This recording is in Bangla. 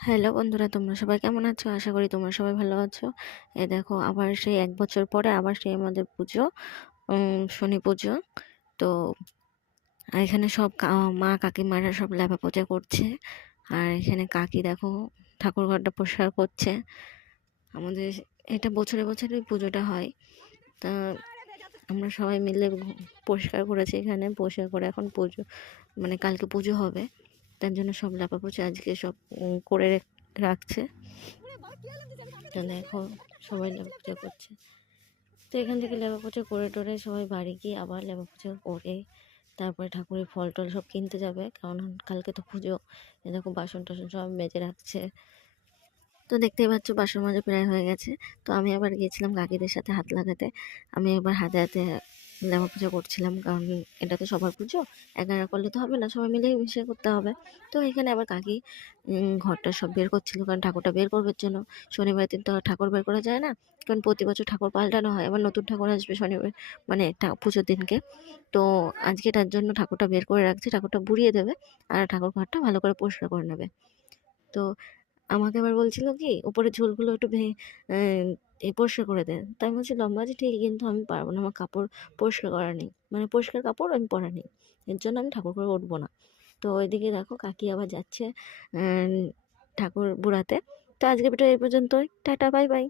হ্যালো বন্ধুরা, তোমরা সবাই কেমন আছো? আশা করি তোমরা সবাই ভালো আছো। এই দেখো, আবার সেই ১ বছর পরে আবার সেই আমাদের পুজো, শনি পুজো। তো এখানে সব মা কাকিমারা সব লেপা পূজা করছে। আর এখানে কাকি দেখো ঠাকুর ঘরটা পরিষ্কার করছে। আমাদের এটা বছরে বছরে পুজোটা হয়। তা আমরা সবাই মিলে পরিষ্কার করেছি, এখানে পরিষ্কার করে এখন পুজো মানে কালকে পুজো হবে। তার জন্য সব লেপা পোছা আজকে সব করে রাখছে। তো দেখো সবাই লেপা পোছা করছে। তো এখান থেকে লেপা পোছা করে টোরে সবাই বাড়ি গিয়ে আবার লেপা পোছা করে তারপরে ঠাকুরের ফল টল সব কিনতে যাবে, কারণ কালকে তো পুজো। এ দেখো বাসন টাসন সব মেজে রাখছে। তো দেখতেই পাচ্ছ বাসন মাজা প্রায় হয়ে গেছে। তো আমি আবার গিয়েছিলাম কাকিদের সাথে হাত লাগাতে। আমি এবার হাতে হাতে লেপা পুজো করছিলাম, কারণ এটা তো সবার পুজো, একা একা করলে তো হবে না, সবাই মিলেই মিশে করতে হবে। তো এখানে আবার কাকি ঘরটা সব বের করছিল, কারণ ঠাকুরটা বের করবার জন্য। শনিবার দিন তো আর ঠাকুর বের করা যায় না, কারণ প্রতি বছর ঠাকুর পাল্টানো হয়, আবার নতুন ঠাকুর আসবে শনিবার মানে পুজোর দিনকে। তো আজকে তার জন্য ঠাকুরটা বের করে রাখছে, ঠাকুরটা বুড়িয়ে দেবে আর ঠাকুর ঘরটা ভালো করে পরিষ্কার করে নেবে। তো আমাকে আবার বলছিল কি উপরে ঝুলগুলো একটু পরিষ্কার করে দেন। তাই আমি বলছি লম্বা আছে ঠিকই, কিন্তু আমি পারবো না, আমার কাপড় পরিষ্কার করা নেই, মানে পরিষ্কার কাপড় আমি পরা নেই, এর জন্য আমি ঠাকুর ঘরে উঠবো না। তো ওইদিকে দেখো কাকি আবার যাচ্ছে ঠাকুর বুড়াতে। তো আজকে ভিডিও এই পর্যন্তই, টাটা বাই বাই।